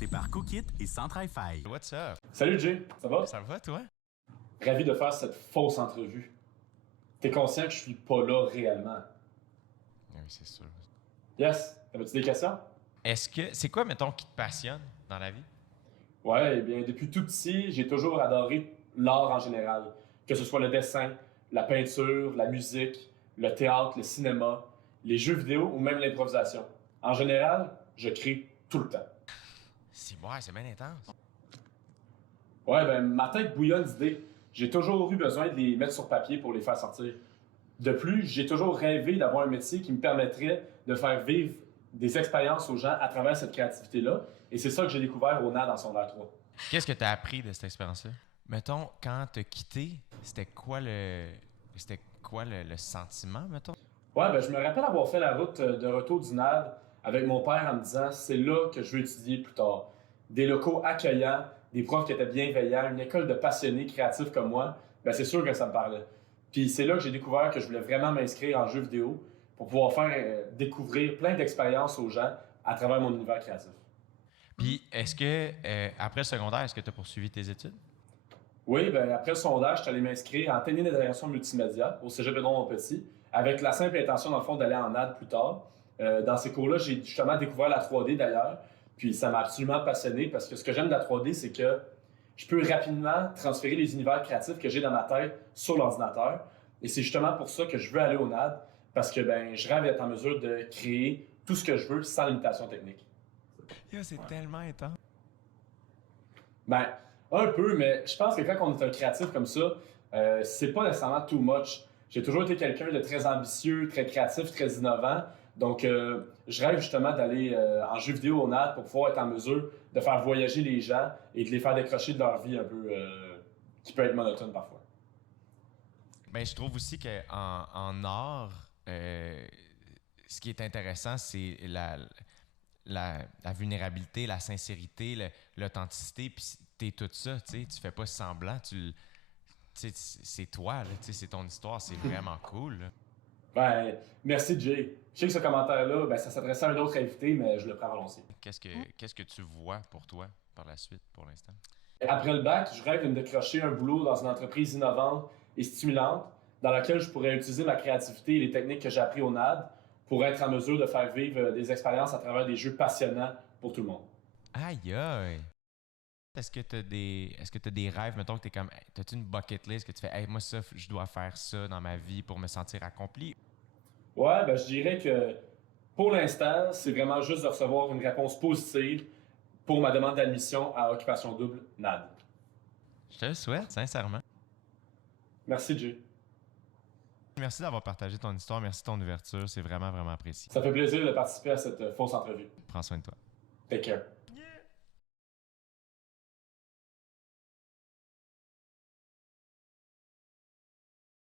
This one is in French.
présenté par Cookit et Centre Hi-Fi. What's up? Salut Jay, ça va? Ça va, toi? Ravi de faire cette fausse entrevue. T'es conscient que je suis pas là réellement? Oui, c'est sûr. Yes, avais-tu des questions? C'est quoi, mettons, qui te passionne dans la vie? Ouais, eh bien, depuis tout petit, j'ai toujours adoré l'art en général. Que ce soit le dessin, la peinture, la musique, le théâtre, le cinéma, les jeux vidéo ou même l'improvisation. En général, je crée tout le temps. C'est bien intense. Ouais, ben, ma tête bouillonne d'idées. J'ai toujours eu besoin de les mettre sur papier pour les faire sortir. De plus, j'ai toujours rêvé d'avoir un métier qui me permettrait de faire vivre des expériences aux gens à travers cette créativité-là. Et c'est ça que j'ai découvert au NAD en secondaire 3. Qu'est-ce que tu as appris de cette expérience-là? Mettons, quand tu as quitté, c'était quoi le sentiment, mettons? Ouais, ben, je me rappelle avoir fait la route de retour du NAD avec mon père en me disant c'est là que je veux étudier plus tard. Des locaux accueillants, des profs qui étaient bienveillants, une école de passionnés créatifs comme moi, ben, c'est sûr que ça me parlait. Puis c'est là que j'ai découvert que je voulais vraiment m'inscrire en jeux vidéo pour pouvoir faire découvrir plein d'expériences aux gens à travers mon univers créatif. Puis, est-ce que, après le secondaire, est-ce que tu as poursuivi tes études? Oui, ben, après le sondage, je suis allé m'inscrire en technique d'intégration multimédia au Cégep Édouard-Montpetit avec la simple intention, dans le fond, d'aller en NAD plus tard. Dans ces cours-là, j'ai justement découvert la 3D d'ailleurs, puis ça m'a absolument passionné parce que ce que j'aime de la 3D, c'est que je peux rapidement transférer les univers créatifs que j'ai dans ma tête sur l'ordinateur. Et c'est justement pour ça que je veux aller au NAD, parce que ben, je rêve d'être en mesure de créer tout ce que je veux sans limitation technique. Yo, c'est tellement intense. Ben, un peu, mais je pense que quand on est un créatif comme ça, c'est pas nécessairement too much. J'ai toujours été quelqu'un de très ambitieux, très créatif, très innovant. Donc, je rêve justement d'aller en jeu vidéo au NAD pour pouvoir être en mesure de faire voyager les gens et de les faire décrocher de leur vie un peu, qui peut être monotone parfois. Ben, je trouve aussi qu'en art, ce qui est intéressant, c'est la vulnérabilité, la sincérité, l'authenticité, puis t'es tout ça, tu sais, tu fais pas semblant, c'est toi, là, c'est ton histoire, c'est vraiment cool. Là. Ben, merci Jay. Je sais que ce commentaire-là, ben, ça s'adressait à un autre invité, mais je le prends volontiers. Qu'est-ce que tu vois pour toi par la suite, pour l'instant? Après le bac, je rêve de me décrocher un boulot dans une entreprise innovante et stimulante dans laquelle je pourrais utiliser ma créativité et les techniques que j'ai appris au NAD pour être en mesure de faire vivre des expériences à travers des jeux passionnants pour tout le monde. Aïe aïe! Est-ce que t'as des rêves, mettons que t'es comme, t'as-tu une bucket list que tu fais, hey, moi ça, je dois faire ça dans ma vie pour me sentir accompli? Ouais, ben, je dirais que pour l'instant, c'est vraiment juste de recevoir une réponse positive pour ma demande d'admission à Occupation Double NAD. Je te le souhaite, sincèrement. Merci Jay. Merci d'avoir partagé ton histoire, merci de ton ouverture, c'est vraiment, vraiment apprécié. Ça fait plaisir de participer à cette fausse entrevue. Prends soin de toi. Take care.